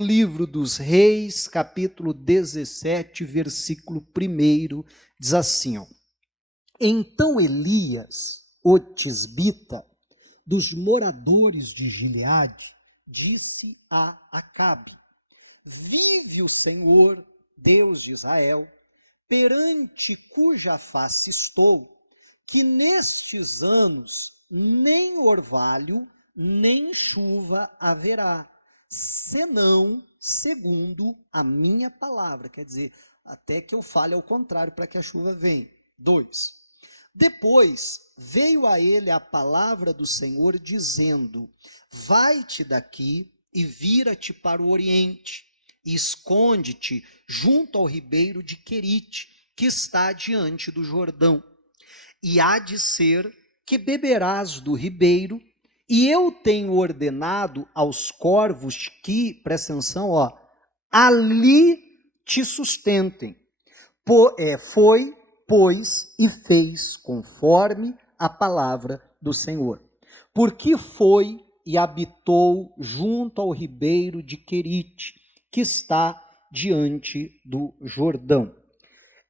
Livro dos Reis, capítulo 17, versículo 1, diz assim, ó. Então Elias, o tisbita, dos moradores de Gileade, disse a Acabe: vive o Senhor, Deus de Israel, perante cuja face estou, que nestes anos nem orvalho, nem chuva haverá, senão segundo a minha palavra. Quer dizer, até que eu fale ao contrário para que a chuva venha. 2. Depois veio a ele a palavra do Senhor dizendo: vai-te daqui e vira-te para o oriente, e esconde-te junto ao ribeiro de Querite, que está diante do Jordão. E há de ser que beberás do ribeiro, e eu tenho ordenado aos corvos que, presta atenção, ó, ali te sustentem. Foi, pois, e fez conforme a palavra do Senhor. Porque foi e habitou junto ao ribeiro de Querite, que está diante do Jordão.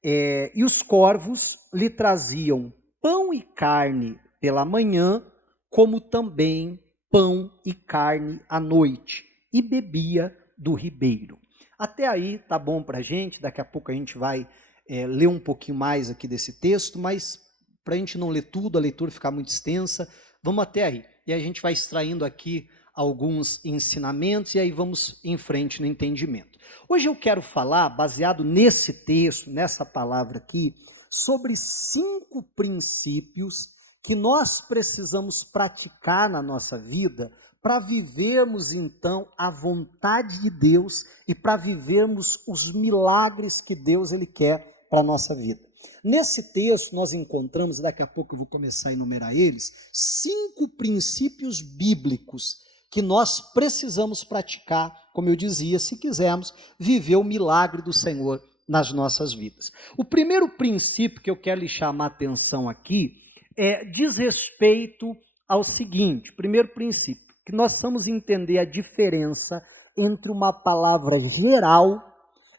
E os corvos lhe traziam pão e carne pela manhã, como também pão e carne à noite, e bebia do ribeiro. Até aí tá bom para a gente, daqui a pouco a gente vai ler um pouquinho mais aqui desse texto, mas para a gente não ler tudo, a leitura ficar muito extensa, vamos até aí. E a gente vai extraindo aqui alguns ensinamentos e aí vamos em frente no entendimento. Hoje eu quero falar, baseado nesse texto, nessa palavra aqui, sobre 5 princípios que nós precisamos praticar na nossa vida para vivermos então a vontade de Deus e para vivermos os milagres que Deus ele quer para a nossa vida. Nesse texto nós encontramos, daqui a pouco eu vou começar a enumerar eles, 5 princípios bíblicos que nós precisamos praticar, como eu dizia, se quisermos viver o milagre do Senhor nas nossas vidas. O primeiro princípio que eu quero lhe chamar a atenção aqui diz respeito ao seguinte: primeiro princípio, que nós precisamos entender a diferença entre uma palavra geral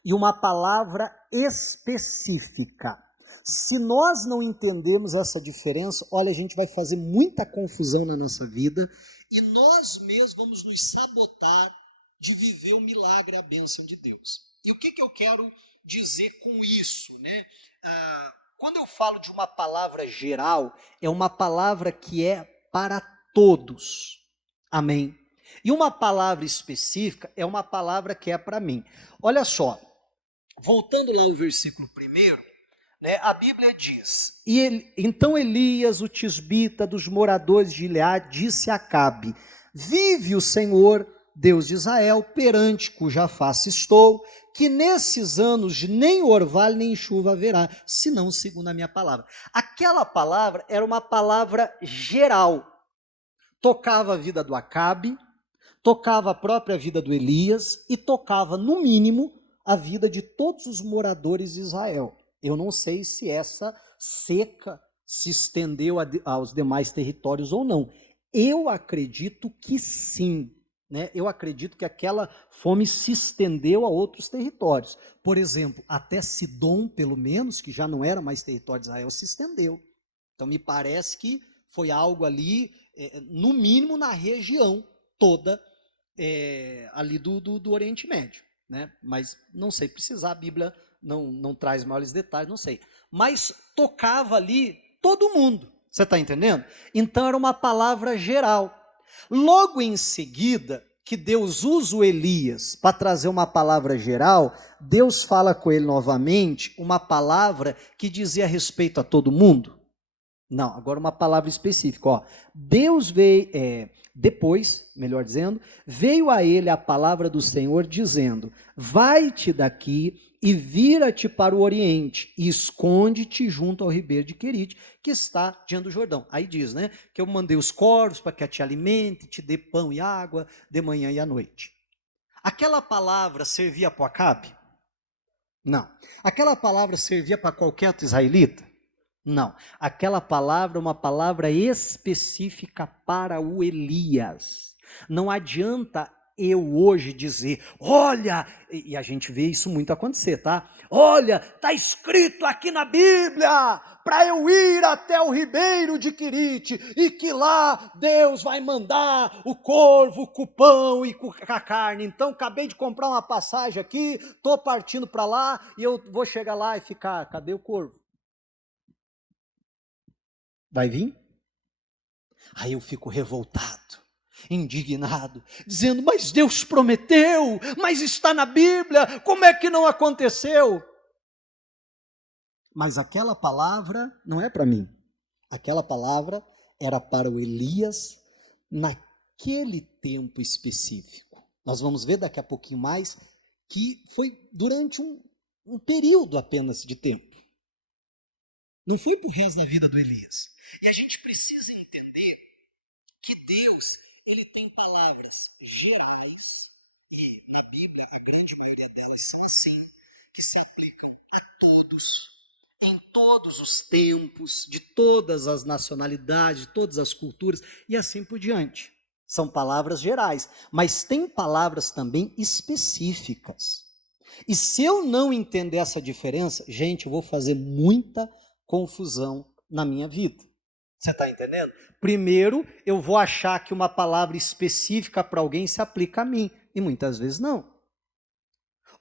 e uma palavra específica. Se nós não entendermos essa diferença, olha, a gente vai fazer muita confusão na nossa vida e nós mesmos vamos nos sabotar de viver o milagre, a bênção de Deus. E o que eu quero dizer com isso, né? Quando eu falo de uma palavra geral, é uma palavra que é para todos. Amém? E uma palavra específica é uma palavra que é para mim. Olha só, voltando lá ao versículo 1, né, a Bíblia diz: então Elias, o tisbita dos moradores de Gileade, disse a Acabe: vive o Senhor, Deus de Israel, perante cuja face estou, que nesses anos nem orvalho nem chuva haverá, senão segundo a minha palavra. Aquela palavra era uma palavra geral, tocava a vida do Acabe, tocava a própria vida do Elias e tocava, no mínimo, a vida de todos os moradores de Israel. Eu não sei se essa seca se estendeu aos demais territórios ou não. Eu acredito que sim. Né? Eu acredito que aquela fome se estendeu a outros territórios. Por exemplo, até Sidom, pelo menos, que já não era mais território de Israel, se estendeu. Então me parece que foi algo ali, no mínimo na região toda ali do Oriente Médio. Né? Mas não sei precisar, a Bíblia não traz maiores detalhes, não sei. Mas tocava ali todo mundo, você está entendendo? Então era uma palavra geral. Logo em seguida, que Deus usa o Elias para trazer uma palavra geral, Deus fala com ele novamente uma palavra que dizia respeito a todo mundo? Não, agora uma palavra específica. Ó. Deus veio, depois, melhor dizendo, veio a ele a palavra do Senhor dizendo: vai-te daqui e vira-te para o oriente, e esconde-te junto ao ribeiro de Querite, que está diante do Jordão. Aí diz, né, que eu mandei os corvos para que te alimente, te dê pão e água, de manhã e à noite. Aquela palavra servia para Acabe? Não. Aquela palavra servia para qualquer outro israelita? Não. Aquela palavra é uma palavra específica para o Elias. Não adianta eu hoje dizer, olha, e a gente vê isso muito acontecer, tá? Olha, está escrito aqui na Bíblia, para eu ir até o ribeiro de Quirite, e que lá Deus vai mandar o corvo com o pão e com a carne. Então, acabei de comprar uma passagem aqui, estou partindo para lá, e eu vou chegar lá e ficar, cadê o corvo? Vai vir? Aí eu fico revoltado, indignado, dizendo, mas Deus prometeu, mas está na Bíblia, como é que não aconteceu? Mas aquela palavra não é para mim, aquela palavra era para o Elias naquele tempo específico. Nós vamos ver daqui a pouquinho mais que foi durante um período apenas de tempo. Não foi para o resto da vida do Elias. E a gente precisa entender que Deus, ele tem palavras gerais, e na Bíblia a grande maioria delas são assim, que se aplicam a todos, em todos os tempos, de todas as nacionalidades, de todas as culturas, e assim por diante. São palavras gerais, mas tem palavras também específicas. E se eu não entender essa diferença, gente, eu vou fazer muita confusão na minha vida. Você está entendendo? Primeiro, eu vou achar que uma palavra específica para alguém se aplica a mim, e muitas vezes não.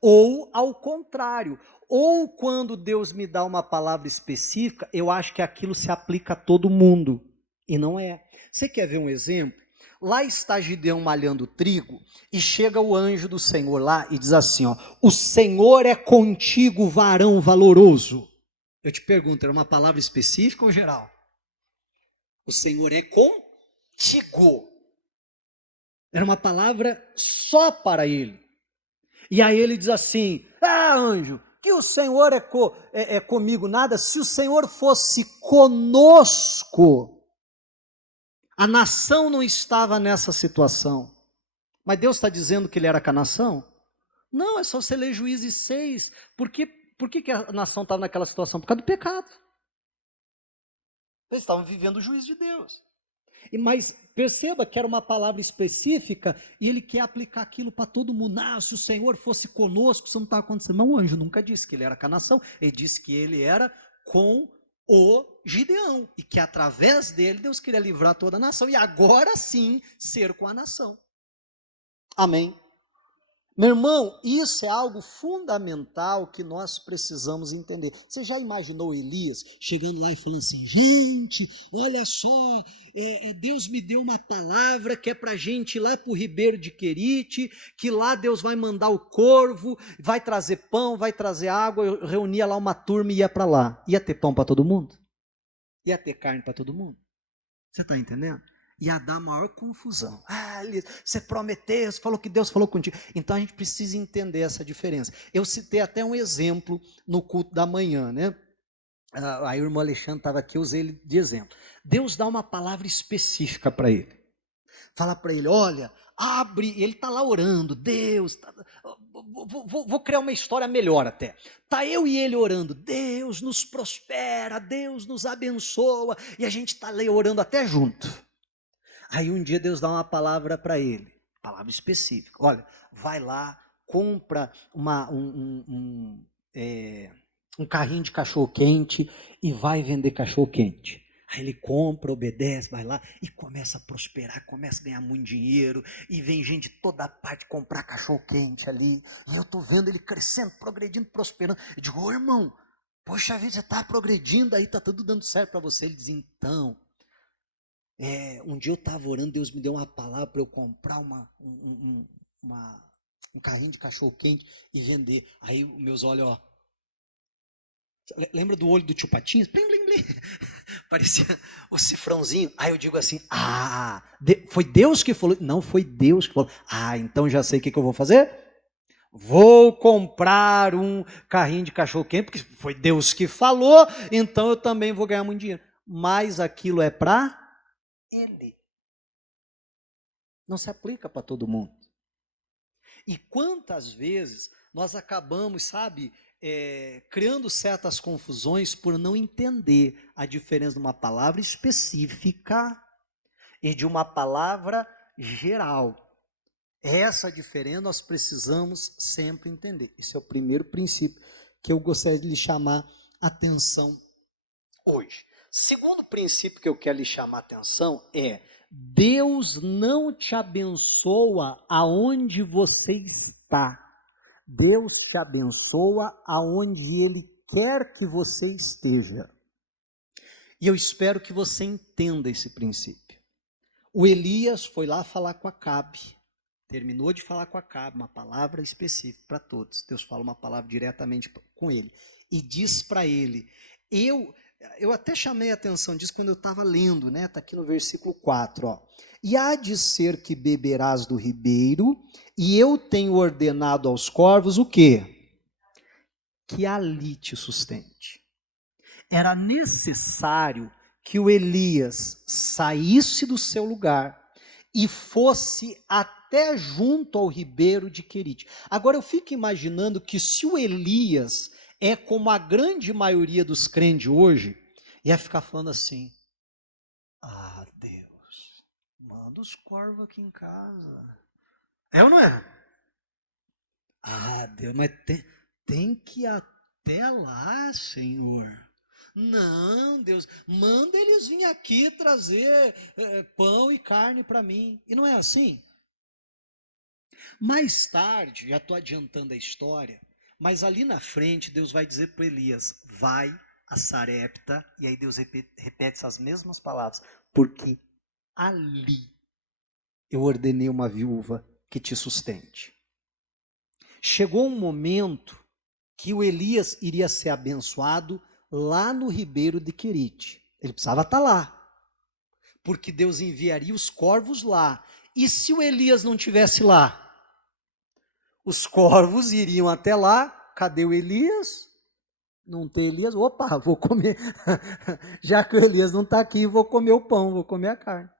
Ou ao contrário, ou quando Deus me dá uma palavra específica, eu acho que aquilo se aplica a todo mundo, e não é. Você quer ver um exemplo? Lá está Gideão malhando trigo, e chega o anjo do Senhor lá e diz assim, ó, o Senhor é contigo, varão valoroso. Eu te pergunto, era uma palavra específica ou geral? O Senhor é contigo. Era uma palavra só para ele. E aí ele diz assim, anjo, que o Senhor é comigo nada, se o Senhor fosse conosco, a nação não estava nessa situação. Mas Deus está dizendo que ele era com a nação? Não, é só você ler Juízes 6. Por que a nação estava naquela situação? Por causa do pecado. Eles estavam vivendo o juízo de Deus. Mas perceba que era uma palavra específica e ele quer aplicar aquilo para todo mundo. Se o Senhor fosse conosco, isso não está acontecendo. Mas o anjo nunca disse que ele era com a nação, ele disse que ele era com o Gideão e que através dele Deus queria livrar toda a nação e agora sim ser com a nação. Amém. Meu irmão, isso é algo fundamental que nós precisamos entender. Você já imaginou Elias chegando lá e falando assim, gente, olha só, Deus me deu uma palavra que é para a gente ir lá para o ribeiro de Querite, que lá Deus vai mandar o corvo, vai trazer pão, vai trazer água. Eu reunia lá uma turma e ia para lá. Ia ter pão para todo mundo? Ia ter carne para todo mundo? Você está entendendo? Ia dar maior confusão. Elias, você prometeu, você falou que Deus falou contigo. Então a gente precisa entender essa diferença. Eu citei até um exemplo no culto da manhã, né? Aí o irmão Alexandre estava aqui, eu usei ele de exemplo. Deus dá uma palavra específica para ele. Fala para ele, olha, abre, ele está lá orando, Deus, vou criar uma história melhor até. Está eu e ele orando, Deus nos prospera, Deus nos abençoa, e a gente está ali orando até junto. Aí um dia Deus dá uma palavra para ele, palavra específica. Olha, vai lá, compra um carrinho de cachorro-quente e vai vender cachorro-quente. Aí ele compra, obedece, vai lá e começa a prosperar, começa a ganhar muito dinheiro. E vem gente de toda parte comprar cachorro-quente ali. E eu estou vendo ele crescendo, progredindo, prosperando. Eu digo, irmão, poxa vida, você está progredindo aí, está tudo dando certo para você. Ele diz, então... um dia eu estava orando, Deus me deu uma palavra para eu comprar um carrinho de cachorro-quente e vender. Aí meus olhos, ó. Lembra do olho do tio Patinhas? Blim, blim, blim. Parecia o cifrãozinho. Aí eu digo assim, foi Deus que falou? Não, foi Deus que falou. Então já sei o que eu vou fazer? Vou comprar um carrinho de cachorro-quente, porque foi Deus que falou, então eu também vou ganhar muito dinheiro. Mas aquilo é para... ele. Não se aplica para todo mundo. E quantas vezes nós acabamos, criando certas confusões por não entender a diferença de uma palavra específica e de uma palavra geral. Essa diferença nós precisamos sempre entender. Esse é o primeiro princípio que eu gostaria de lhe chamar a atenção hoje. Segundo princípio que eu quero lhe chamar a atenção é: Deus não te abençoa aonde você está. Deus te abençoa aonde Ele quer que você esteja. E eu espero que você entenda esse princípio. O Elias foi lá falar com Acabe. Terminou de falar com Acabe, uma palavra específica para todos. Deus fala uma palavra diretamente com ele. E diz para ele, eu até chamei a atenção disso quando eu estava lendo, né? Está aqui no versículo 4, ó. E há de ser que beberás do ribeiro, e eu tenho ordenado aos corvos o quê? Que ali te sustente. Era necessário que o Elias saísse do seu lugar e fosse até junto ao ribeiro de Querite. Agora eu fico imaginando que se o Elias é como a grande maioria dos crentes hoje, ia ficar falando assim: ah, Deus, manda os corvos aqui em casa. É ou não é? Ah, Deus, mas tem que ir até lá, Senhor. Não, Deus, manda eles virem aqui trazer pão e carne para mim. E não é assim? Mais tarde, já estou adiantando a história, mas ali na frente Deus vai dizer para Elias: vai a Sarepta, e aí Deus repete essas mesmas palavras, porque ali eu ordenei uma viúva que te sustente. Chegou um momento que o Elias iria ser abençoado lá no ribeiro de Querite. Ele precisava estar lá, porque Deus enviaria os corvos lá. E se o Elias não estivesse lá? Os corvos iriam até lá. Cadê o Elias? Não tem Elias? Opa, vou comer. Já que o Elias não está aqui, vou comer o pão, vou comer a carne.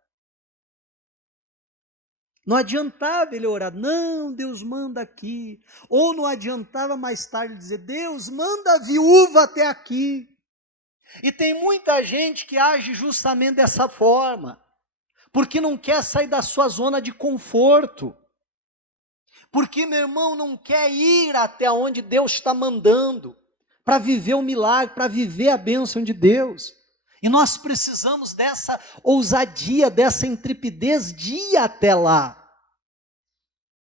Não adiantava ele orar, não, Deus manda aqui. Ou não adiantava mais tarde dizer, Deus manda a viúva até aqui. E tem muita gente que age justamente dessa forma, porque não quer sair da sua zona de conforto. Porque, meu irmão, não quer ir até onde Deus está mandando, para viver o milagre, para viver a bênção de Deus. E nós precisamos dessa ousadia, dessa intrepidez de ir até lá.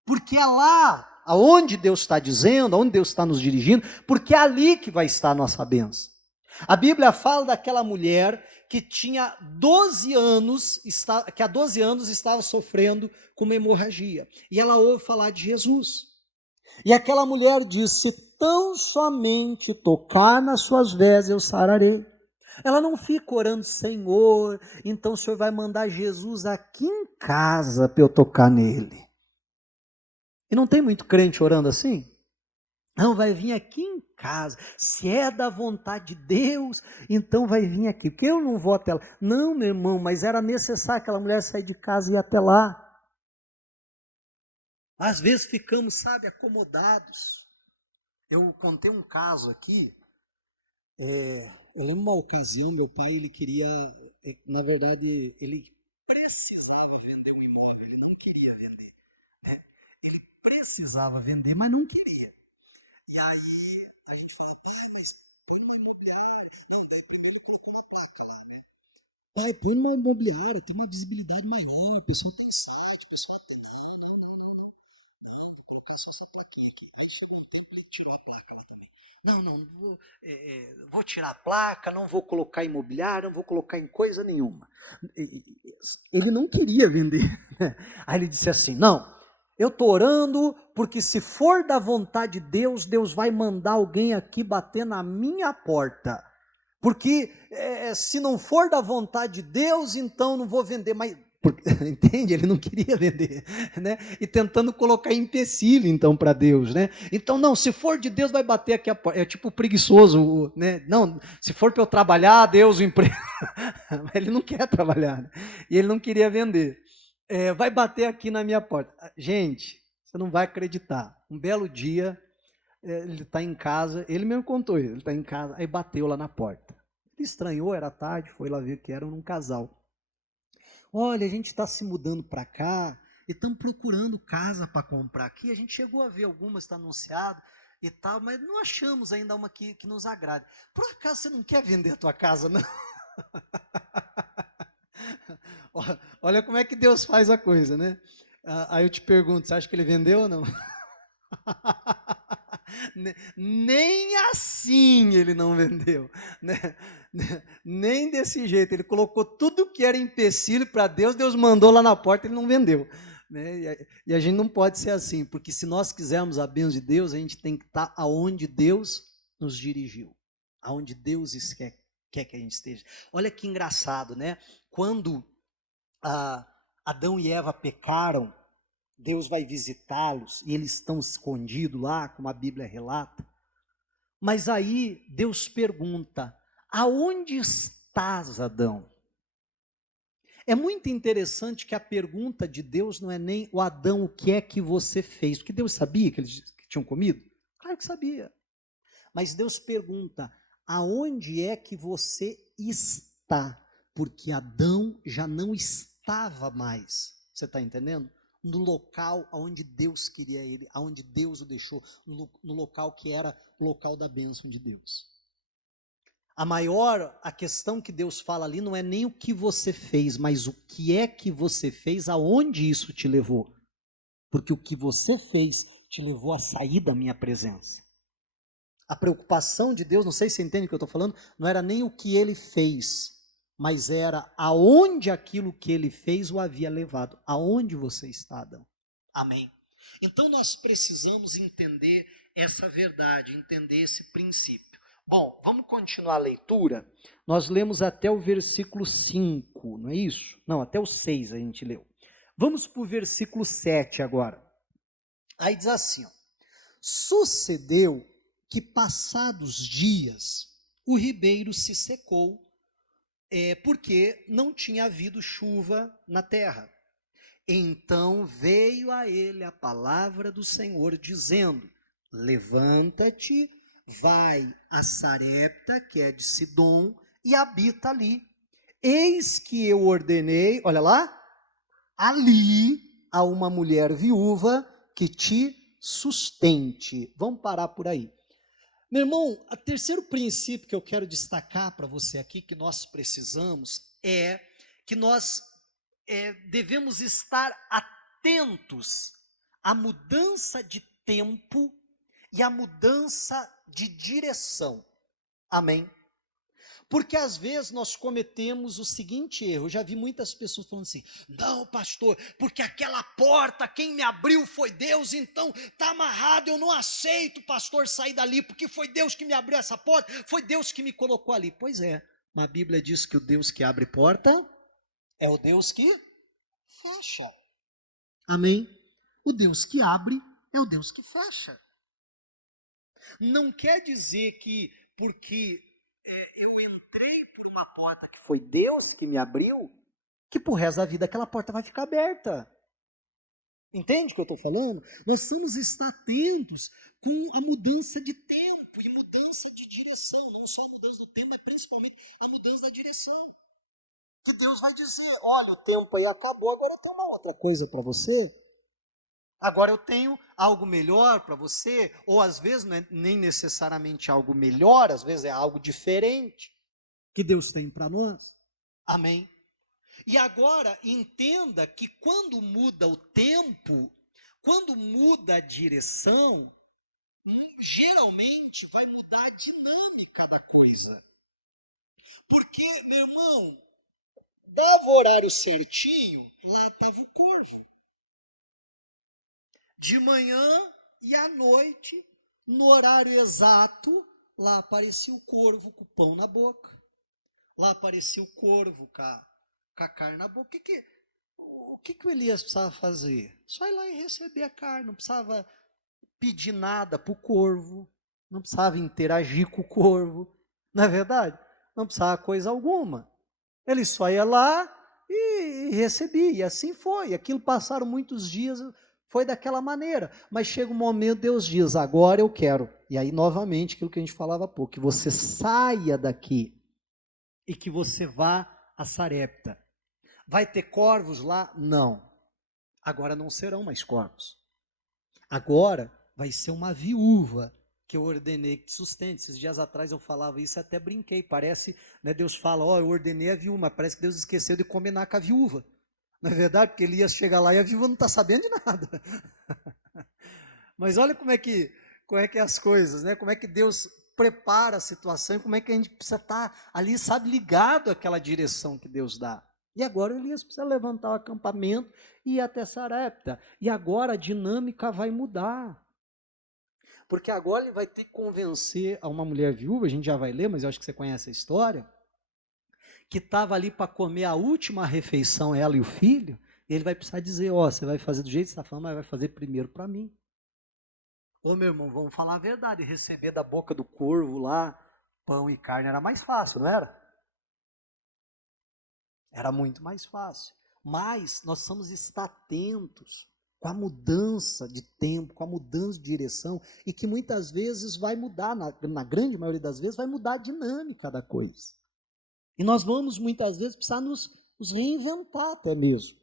Porque é lá, aonde Deus está dizendo, aonde Deus está nos dirigindo, porque é ali que vai estar a nossa bênção. A Bíblia fala daquela mulher que tinha 12 anos, que há 12 anos estava sofrendo com uma hemorragia. E ela ouve falar de Jesus. E aquela mulher disse, tão somente tocar nas suas vestes eu sararei. Ela não fica orando, Senhor, então o Senhor vai mandar Jesus aqui em casa para eu tocar nele. E não tem muito crente orando assim? Não, vai vir aqui em casa. Se é da vontade de Deus, então vai vir aqui. Porque eu não vou até lá. Não, meu irmão, mas era necessário aquela mulher sair de casa e ir até lá. Às vezes ficamos, sabe, acomodados. Eu contei um caso aqui. Eu lembro uma ocasião, meu pai, ele queria, na verdade, ele precisava vender um imóvel. Ele não queria vender. Né? Ele precisava vender, mas não queria. E aí, a gente falou, pai, mas põe numa imobiliária. Não, daí primeiro ele colocou na placa lá, né? Pai, põe numa imobiliária, tem uma visibilidade maior, o pessoal tem site, o pessoal tem... Não, vou colocar só essa plaquinha aqui. Aí chegou um tempo, ele tirou a placa lá também. Não vou tirar a placa, não vou colocar imobiliária, não vou colocar em coisa nenhuma. Ele não queria vender. Aí ele disse assim, não... Eu estou orando porque se for da vontade de Deus, Deus vai mandar alguém aqui bater na minha porta. Porque se não for da vontade de Deus, então não vou vender. Mas, entende? Ele não queria vender. Né? E tentando colocar empecilho então para Deus. Né? Então não, se for de Deus vai bater aqui a porta. É tipo preguiçoso. Né? Não, se for para eu trabalhar, Deus o emprego. Ele não quer trabalhar. Né? E ele não queria vender. Vai bater aqui na minha porta. Gente, você não vai acreditar. Um belo dia, ele está em casa, ele mesmo contou isso, ele está em casa, aí bateu lá na porta. Ele estranhou, era tarde, foi lá ver que era um casal. Olha, a gente está se mudando para cá, e estamos procurando casa para comprar aqui. A gente chegou a ver algumas, está anunciado e tal, mas não achamos ainda uma que nos agrade. Por acaso você não quer vender a tua casa, não? Olha como é que Deus faz a coisa, né? Aí eu te pergunto, você acha que ele vendeu ou não? Nem assim ele não vendeu, né? Nem desse jeito. Ele colocou tudo que era empecilho para Deus, Deus mandou lá na porta, ele não vendeu. Né? E a gente não pode ser assim, porque se nós quisermos a bênção de Deus, a gente tem que estar aonde Deus nos dirigiu, aonde Deus quer que a gente esteja. Olha que engraçado, né? Quando Adão e Eva pecaram, Deus vai visitá-los e eles estão escondidos lá, como a Bíblia relata. Mas aí Deus pergunta: aonde estás, Adão? É muito interessante que a pergunta de Deus não é nem o Adão, o que é que você fez? Porque Deus sabia que eles tinham comido? Claro que sabia. Mas Deus pergunta: aonde é que você está? Porque Adão já não estava mais. Você está entendendo? No local onde Deus queria ele, onde Deus o deixou, no local que era o local da bênção de Deus. A questão que Deus fala ali não é nem o que você fez, mas o que é que você fez, aonde isso te levou. Porque o que você fez te levou a sair da minha presença. A preocupação de Deus, não sei se você entende o que eu estou falando, não era nem o que ele fez, mas era aonde aquilo que ele fez o havia levado. Aonde você está, Adão? Amém. Então nós precisamos entender essa verdade, entender esse princípio. Bom, vamos continuar a leitura. Nós lemos até o versículo 5, não é isso? Não, até o 6 a gente leu. Vamos para o versículo 7 agora. Aí diz assim, ó, sucedeu que passados dias o ribeiro se secou, porque não tinha havido chuva na terra. Então veio a ele a palavra do Senhor, dizendo: levanta-te, vai a Sarepta, que é de Sidom, e habita ali. Eis que eu ordenei, olha lá, ali a uma mulher viúva que te sustente. Vamos parar por aí. Meu irmão, o terceiro princípio que eu quero destacar para você aqui, que nós precisamos, é que nós devemos estar atentos à mudança de tempo e à mudança de direção. Amém? Porque às vezes nós cometemos o seguinte erro, eu já vi muitas pessoas falando assim, não pastor, porque aquela porta, quem me abriu foi Deus, então está amarrado, eu não aceito pastor sair dali, porque foi Deus que me abriu essa porta, foi Deus que me colocou ali. Pois é, mas a Bíblia diz que o Deus que abre porta é o Deus que fecha. Amém? O Deus que abre é o Deus que fecha. Não quer dizer que porque eu entrei por uma porta que foi Deus que me abriu, que pro resto da vida aquela porta vai ficar aberta. Entende o que eu estou falando? Nós precisamos estar atentos com a mudança de tempo e mudança de direção. Não só a mudança do tempo, mas principalmente a mudança da direção. Que Deus vai dizer, olha, o tempo aí acabou, agora eu tenho uma outra coisa para você. Agora eu tenho algo melhor para você, ou às vezes não é nem necessariamente algo melhor, às vezes é algo diferente que Deus tem para nós. Amém? E agora entenda que quando muda o tempo, quando muda a direção, geralmente vai mudar a dinâmica da coisa. Porque, meu irmão, dava o horário certinho, lá estava o corvo. De manhã e à noite, no horário exato, lá aparecia o corvo com o pão na boca. Lá aparecia o corvo com a carne na boca. O que o Elias precisava fazer? Só ir lá e receber a carne. Não precisava pedir nada para o corvo. Não precisava interagir com o corvo. Não é verdade? Não precisava coisa alguma. Ele só ia lá e recebia. E assim foi. Aquilo passaram muitos dias. Foi daquela maneira, mas chega um momento, Deus diz, agora eu quero. E aí, novamente, aquilo que a gente falava há pouco, que você saia daqui e que você vá a Sarepta. Vai ter corvos lá? Não. Agora não serão mais corvos. Agora vai ser uma viúva que eu ordenei que te sustente. Esses dias atrás eu falava isso e até brinquei. Parece, né, Deus fala, eu ordenei a viúva, mas parece que Deus esqueceu de combinar com a viúva. Não é verdade? Porque ele ia chegar lá e a viúva não está sabendo de nada. Mas olha como é que é as coisas, né? Como é que Deus prepara a situação e como é que a gente precisa estar ali, sabe, ligado àquela direção que Deus dá. E agora Elias precisa levantar o acampamento e ir até Sarepta. E agora a dinâmica vai mudar. Porque agora ele vai ter que convencer a uma mulher viúva, a gente já vai ler, mas eu acho que você conhece a história, que estava ali para comer a última refeição, ela e o filho, e ele vai precisar dizer, você vai fazer do jeito que você está falando, mas vai fazer primeiro para mim. Ô meu irmão, vamos falar a verdade, receber da boca do corvo lá, pão e carne era mais fácil, não era? Era muito mais fácil. Mas nós precisamos estar atentos com a mudança de tempo, com a mudança de direção, e que muitas vezes vai mudar, na grande maioria das vezes, vai mudar a dinâmica da coisa. E nós vamos muitas vezes precisar nos reinventar até mesmo.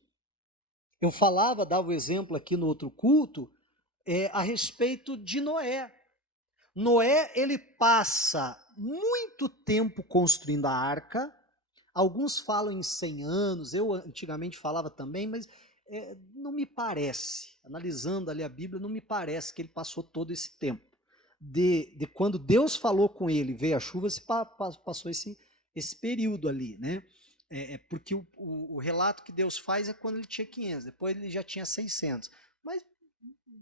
Eu dava o exemplo aqui no outro culto, a respeito de Noé. Noé, ele passa muito tempo construindo a arca. Alguns falam em 100 anos, eu antigamente falava também, mas não me parece, analisando ali a Bíblia, não me parece que ele passou todo esse tempo. De quando Deus falou com ele, veio a chuva, se passou esse período ali, né? Porque o relato que Deus faz é quando ele tinha 500, depois ele já tinha 600. Mas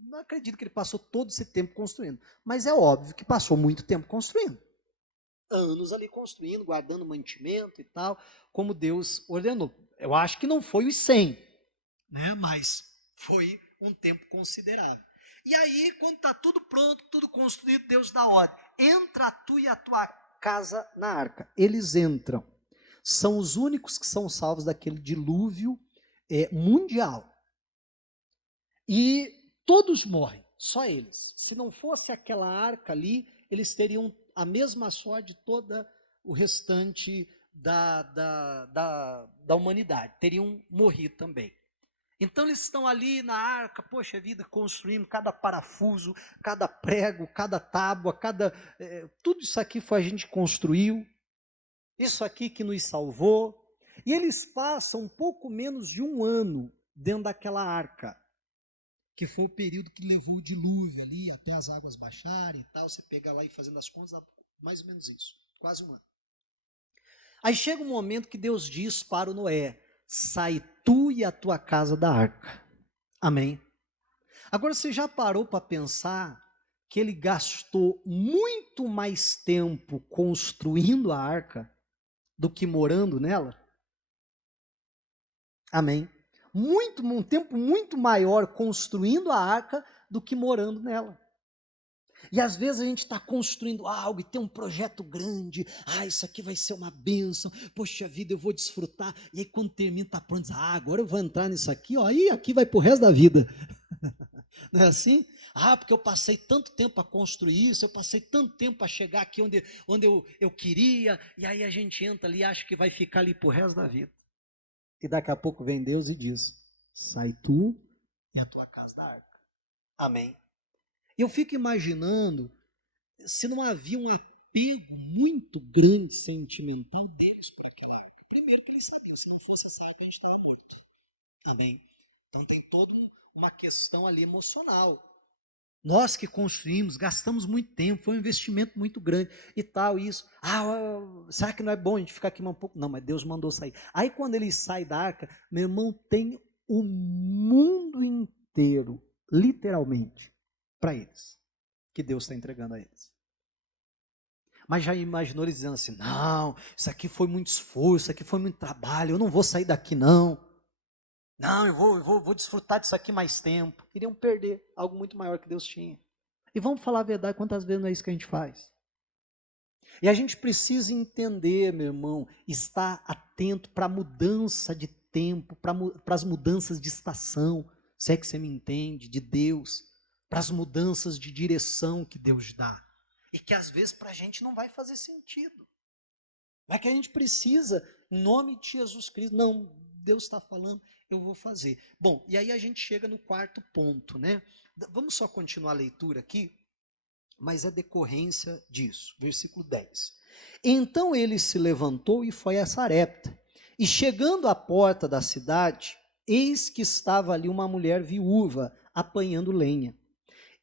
não acredito que ele passou todo esse tempo construindo. Mas é óbvio que passou muito tempo construindo. Anos ali construindo, guardando mantimento e tal, como Deus ordenou. Eu acho que não foi os 100, né? Mas foi um tempo considerável. E aí, quando está tudo pronto, tudo construído, Deus dá ordem. Entra tu e a tua casa na arca. Eles entram. São os únicos que são salvos daquele dilúvio mundial. E todos morrem, só eles. Se não fosse aquela arca ali, eles teriam a mesma sorte de toda o restante da humanidade. Teriam morrido também. Então eles estão ali na arca, poxa vida, construindo cada parafuso, cada prego, cada tábua, tudo isso aqui foi a gente que construiu, isso aqui que nos salvou. E eles passam um pouco menos de um ano dentro daquela arca, que foi o período que levou o dilúvio ali, até as águas baixarem e tal, você pega lá e fazendo as contas, mais ou menos isso, quase um ano. Aí chega um momento que Deus diz para o Noé, sai tu e a tua casa da arca. Amém? Agora você já parou para pensar que ele gastou muito mais tempo construindo a arca do que morando nela? Amém? Um tempo muito maior construindo a arca do que morando nela. E às vezes a gente está construindo algo e tem um projeto grande, isso aqui vai ser uma bênção, poxa vida, eu vou desfrutar, e aí quando termina está pronto, agora eu vou entrar nisso aqui, e aqui vai para o resto da vida. Não é assim? Porque eu passei tanto tempo para construir isso, eu passei tanto tempo para chegar aqui onde eu queria, e aí a gente entra ali e acha que vai ficar ali para o resto da vida. E daqui a pouco vem Deus e diz, sai tu e a tua casa da arca. Amém? Eu fico imaginando se não havia um apego muito grande sentimental deles por aquela arca. Primeiro que eles sabiam, se não fosse essa arca a gente estava morto. Amém? Então tem toda uma questão ali emocional. Nós que construímos, gastamos muito tempo, foi um investimento muito grande e tal, isso. Será que não é bom a gente ficar aqui um pouco? Não, mas Deus mandou sair. Aí quando ele sai da arca, meu irmão, tem o mundo inteiro, literalmente, para eles, que Deus está entregando a eles. Mas já imaginou eles dizendo assim, não, isso aqui foi muito esforço, isso aqui foi muito trabalho, eu não vou sair daqui não. Não, eu vou desfrutar disso aqui mais tempo. Queriam perder algo muito maior que Deus tinha. E vamos falar a verdade, quantas vezes não é isso que a gente faz? E a gente precisa entender, meu irmão, estar atento para a mudança de tempo, para as mudanças de estação, se é que você me entende, de Deus, para as mudanças de direção que Deus dá. E que às vezes para a gente não vai fazer sentido. Mas que a gente precisa, em nome de Jesus Cristo, não, Deus está falando, eu vou fazer. Bom, e aí a gente chega no quarto ponto, né? Vamos só continuar a leitura aqui, mas é decorrência disso. Versículo 10. Então ele se levantou e foi a Sarepta. E chegando à porta da cidade, eis que estava ali uma mulher viúva apanhando lenha.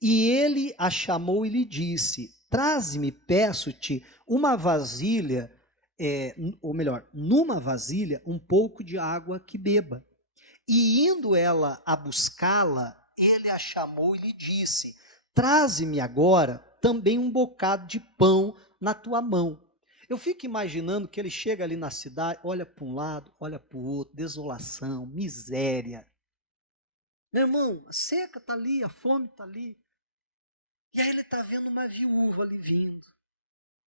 E ele a chamou e lhe disse: traze-me, peço-te, uma vasilha, ou melhor, numa vasilha, um pouco de água que beba. E indo ela a buscá-la, ele a chamou e lhe disse: traze-me agora também um bocado de pão na tua mão. Eu fico imaginando que ele chega ali na cidade, olha para um lado, olha para o outro, desolação, miséria. Meu irmão, a seca está ali, a fome está ali. E aí ele está vendo uma viúva ali vindo,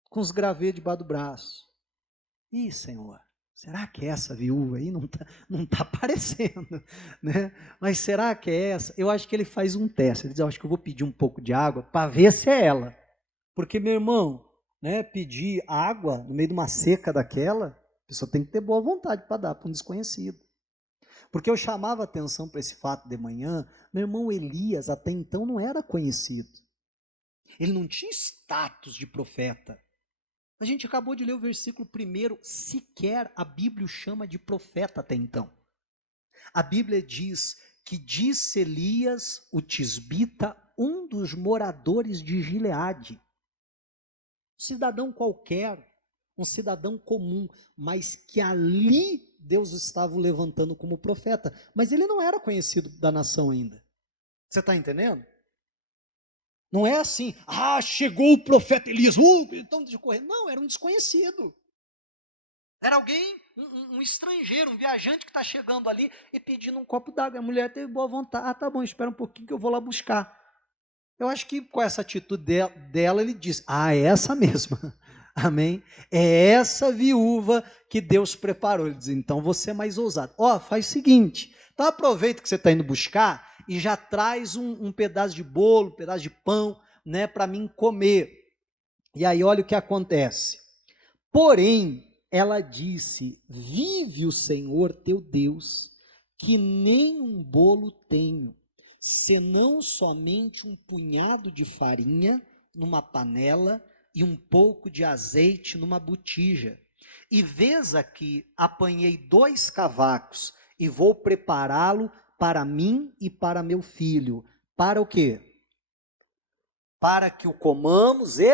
com os gravetos debaixo do braço. Ih, Senhor, será que é essa viúva aí? Não tá aparecendo, né? Mas será que é essa? Eu acho que ele faz um teste. Ele diz, eu acho que eu vou pedir um pouco de água para ver se é ela. Porque, meu irmão, né, pedir água no meio de uma seca daquela, a pessoa tem que ter boa vontade para dar para um desconhecido. Porque eu chamava atenção para esse fato de manhã, meu irmão Elias até então não era conhecido. Ele não tinha status de profeta. A gente acabou de ler o versículo 1, sequer a Bíblia o chama de profeta até então. A Bíblia diz que disse Elias, o tisbita, um dos moradores de Gileade. Um cidadão qualquer, um cidadão comum, mas que ali Deus estava o levantando como profeta. Mas ele não era conhecido da nação ainda. Você está entendendo? Não é assim, chegou o profeta Elias, então de correr. Não, era um desconhecido. Era alguém, um estrangeiro, um viajante que está chegando ali e pedindo um copo d'água. A mulher teve boa vontade. Tá bom, espera um pouquinho que eu vou lá buscar. Eu acho que com essa atitude dela, ele diz, é essa mesma. Amém? É essa viúva que Deus preparou. Ele diz, então você é mais ousado. Faz o seguinte, então aproveita que você está indo buscar e já traz um pedaço de bolo, um pedaço de pão, né, para mim comer. E aí olha o que acontece. Porém, ela disse, vive o Senhor teu Deus, que nem um bolo tenho, senão somente um punhado de farinha numa panela e um pouco de azeite numa botija. E vês aqui, apanhei 2 cavacos e vou prepará-lo para mim e para meu filho. Para o quê? Para que o comamos e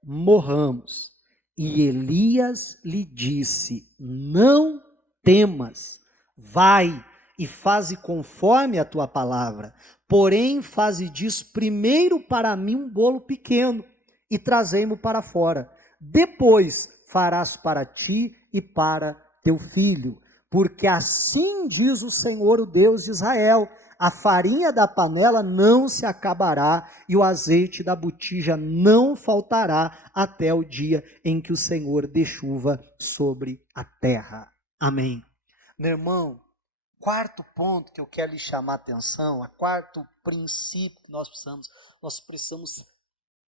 morramos. E Elias lhe disse, não temas, vai e faze conforme a tua palavra, porém faze disso primeiro para mim um bolo pequeno e trazei-mo para fora. Depois farás para ti e para teu filho, porque assim diz o Senhor, o Deus de Israel, a farinha da panela não se acabará e o azeite da botija não faltará até o dia em que o Senhor dê chuva sobre a terra. Amém. Meu irmão, quarto ponto que eu quero lhe chamar a atenção, quarto princípio que nós precisamos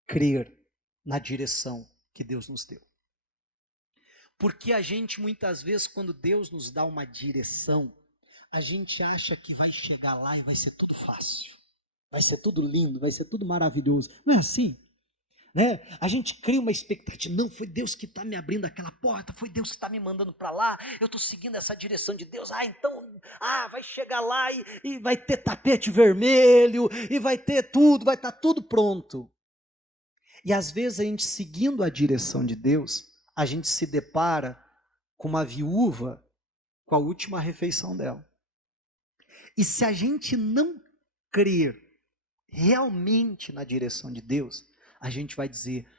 crer na direção que Deus nos deu. Porque a gente muitas vezes, quando Deus nos dá uma direção, a gente acha que vai chegar lá e vai ser tudo fácil, vai ser tudo lindo, vai ser tudo maravilhoso. Não é assim? Né? A gente cria uma expectativa, não, foi Deus que está me abrindo aquela porta, foi Deus que está me mandando para lá, eu estou seguindo essa direção de Deus, vai chegar lá e vai ter tapete vermelho, e vai ter tudo, vai estar tudo pronto. E às vezes a gente seguindo a direção de Deus, a gente se depara com uma viúva com a última refeição dela. E se a gente não crer realmente na direção de Deus, a gente vai dizer,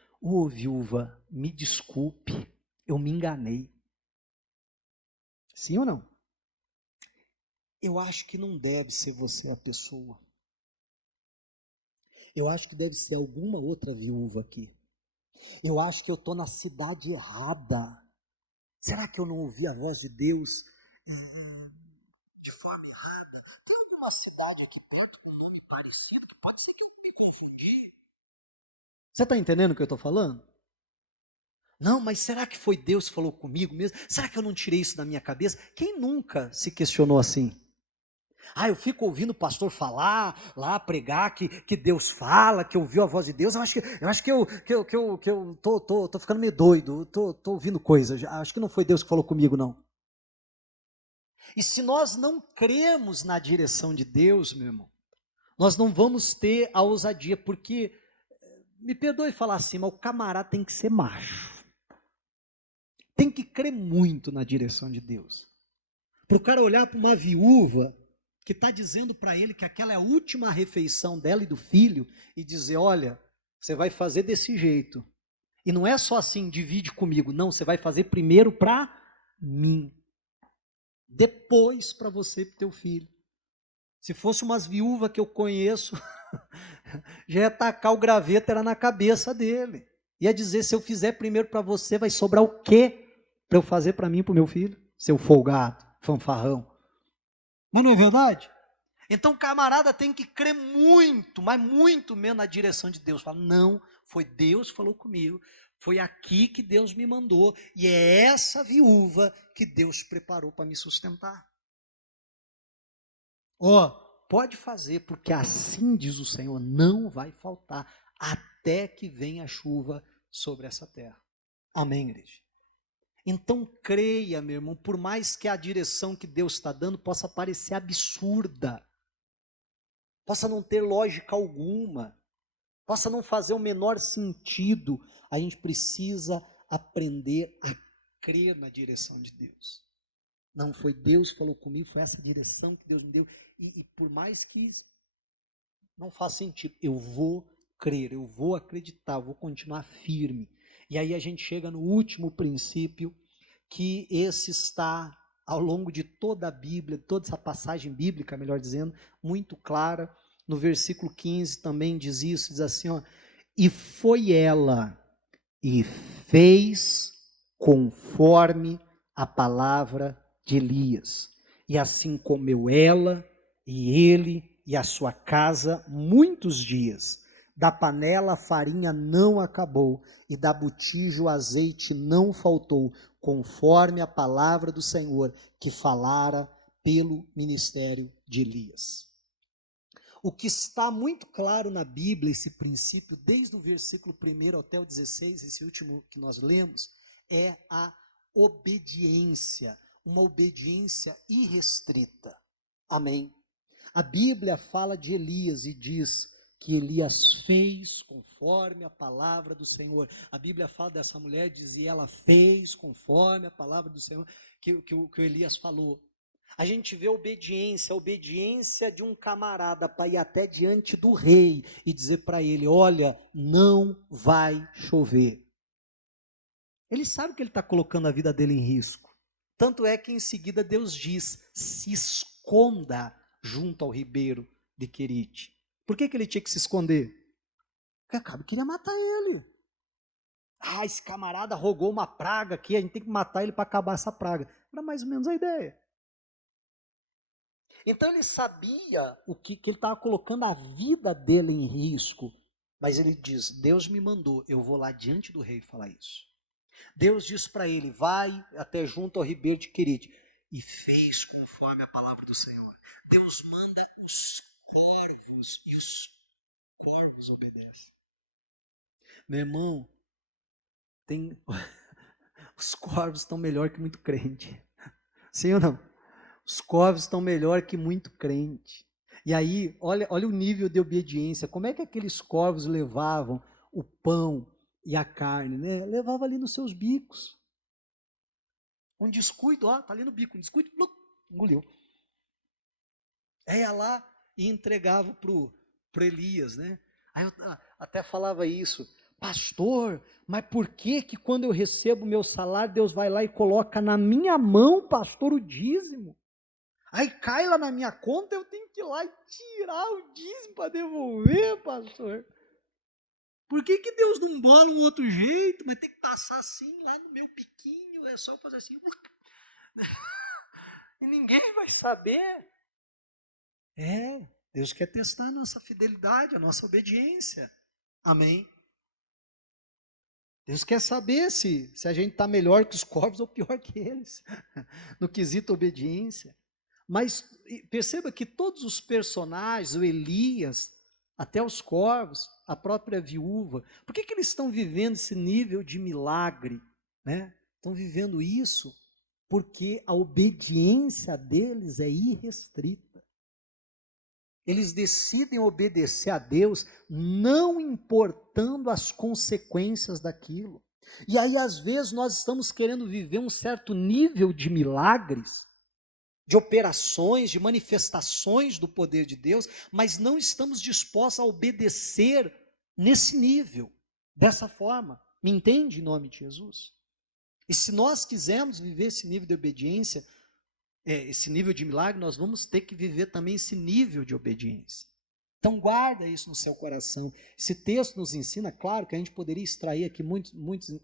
viúva, me desculpe, eu me enganei. Sim ou não? Eu acho que não deve ser você a pessoa. Eu acho que deve ser alguma outra viúva aqui. Eu acho que eu estou na cidade errada. Será que eu não ouvi a voz de Deus de forma errada? Tem alguma cidade aqui perto com um nome parecido que pode ser que eu me confundi? Você está entendendo o que eu estou falando? Não, mas será que foi Deus que falou comigo mesmo? Será que eu não tirei isso da minha cabeça? Quem nunca se questionou assim? Eu fico ouvindo o pastor falar, lá pregar que Deus fala, que ouviu a voz de Deus. Eu acho que eu tô ficando meio doido, tô ouvindo coisas. Acho que não foi Deus que falou comigo, não. E se nós não cremos na direção de Deus, meu irmão, nós não vamos ter a ousadia, porque, me perdoe falar assim, mas o camarada tem que ser macho. Tem que crer muito na direção de Deus. Para o cara olhar para uma viúva que está dizendo para ele que aquela é a última refeição dela e do filho, e dizer, olha, você vai fazer desse jeito. E não é só assim, divide comigo. Não, você vai fazer primeiro para mim. Depois para você e para o teu filho. Se fosse umas viúvas que eu conheço, já ia tacar o graveto, era na cabeça dele. Ia dizer, se eu fizer primeiro para você, vai sobrar o quê para eu fazer para mim e para o meu filho? Seu folgado, fanfarrão. Mas não é verdade? Então o camarada tem que crer muito, mas muito mesmo na direção de Deus. Fala, não, foi Deus que falou comigo, foi aqui que Deus me mandou, e é essa viúva que Deus preparou para me sustentar. Pode fazer, porque assim diz o Senhor, não vai faltar, até que venha a chuva sobre essa terra. Amém, igreja? Então creia, meu irmão, por mais que a direção que Deus está dando possa parecer absurda, possa não ter lógica alguma, possa não fazer o menor sentido, a gente precisa aprender a crer na direção de Deus. Não foi Deus que falou comigo, foi essa direção que Deus me deu. E por mais que não faça sentido, eu vou crer, eu vou acreditar, eu vou continuar firme. E aí a gente chega no último princípio, que esse está ao longo de toda a Bíblia, toda essa passagem bíblica, melhor dizendo, muito clara. No versículo 15 também diz isso, diz assim, e foi ela e fez conforme a palavra de Elias. E assim comeu ela e ele e a sua casa muitos dias. Da panela a farinha não acabou, e da botija o azeite não faltou, conforme a palavra do Senhor que falara pelo ministério de Elias. O que está muito claro na Bíblia, esse princípio, desde o versículo 1 até o 16, esse último que nós lemos, é a obediência, uma obediência irrestrita. Amém? A Bíblia fala de Elias e diz que Elias fez conforme a palavra do Senhor. A Bíblia fala dessa mulher, diz, e ela fez conforme a palavra do Senhor, que o Elias falou. A gente vê a obediência de um camarada para ir até diante do rei e dizer para ele, olha, não vai chover. Ele sabe que ele está colocando a vida dele em risco. Tanto é que em seguida Deus diz, se esconda junto ao ribeiro de Querite. Por que ele tinha que se esconder? Porque Acabe queria matar ele. Esse camarada rogou uma praga aqui, a gente tem que matar ele para acabar essa praga. Era mais ou menos a ideia. Então ele sabia que ele estava colocando a vida dele em risco, mas ele diz, Deus me mandou, eu vou lá diante do rei falar isso. Deus diz para ele, vai até junto ao ribeiro de Querite, e fez conforme a palavra do Senhor. Deus manda os corvos, e os corvos obedecem. Meu irmão, os corvos estão melhor que muito crente. Sim ou não? Os corvos estão melhor que muito crente. E aí, olha o nível de obediência. Como é que aqueles corvos levavam o pão e a carne? Né? Levava ali nos seus bicos. Um descuido, está ali no bico. Um descuido, engoliu. Ia lá e entregava para Elias. Né? Aí eu até falava isso. Pastor, mas por que quando eu recebo o meu salário, Deus vai lá e coloca na minha mão, pastor, o dízimo? Aí cai lá na minha conta, eu tenho que ir lá e tirar o dízimo para devolver, pastor. Por que Deus não bola um outro jeito, mas tem que passar assim, lá no meu biquinho, é só fazer assim. E ninguém vai saber. Deus quer testar a nossa fidelidade, a nossa obediência. Amém? Deus quer saber se a gente está melhor que os corvos ou pior que eles, no quesito obediência. Mas perceba que todos os personagens, o Elias, até os corvos, a própria viúva, por que eles estão vivendo esse nível de milagre, né? Estão vivendo isso porque a obediência deles é irrestrita. Eles decidem obedecer a Deus, não importando as consequências daquilo. E aí, às vezes, nós estamos querendo viver um certo nível de milagres, de operações, de manifestações do poder de Deus, mas não estamos dispostos a obedecer nesse nível, dessa forma. Me entende, em nome de Jesus? E se nós quisermos viver esse nível de obediência, esse nível de milagre, nós vamos ter que viver também esse nível de obediência. Então guarda isso no seu coração. Esse texto nos ensina, claro que a gente poderia extrair aqui muitos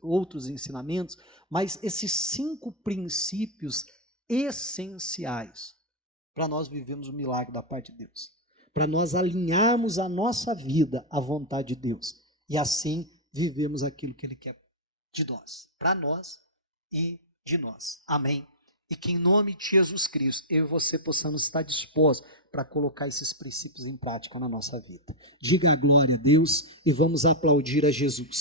outros ensinamentos, mas esses 5 princípios essenciais para nós vivermos o milagre da parte de Deus, para nós alinharmos a nossa vida à vontade de Deus e assim vivemos aquilo que Ele quer de nós, para nós e de nós. Amém? E que em nome de Jesus Cristo, eu e você possamos estar dispostos para colocar esses princípios em prática na nossa vida. Diga a glória a Deus e vamos aplaudir a Jesus.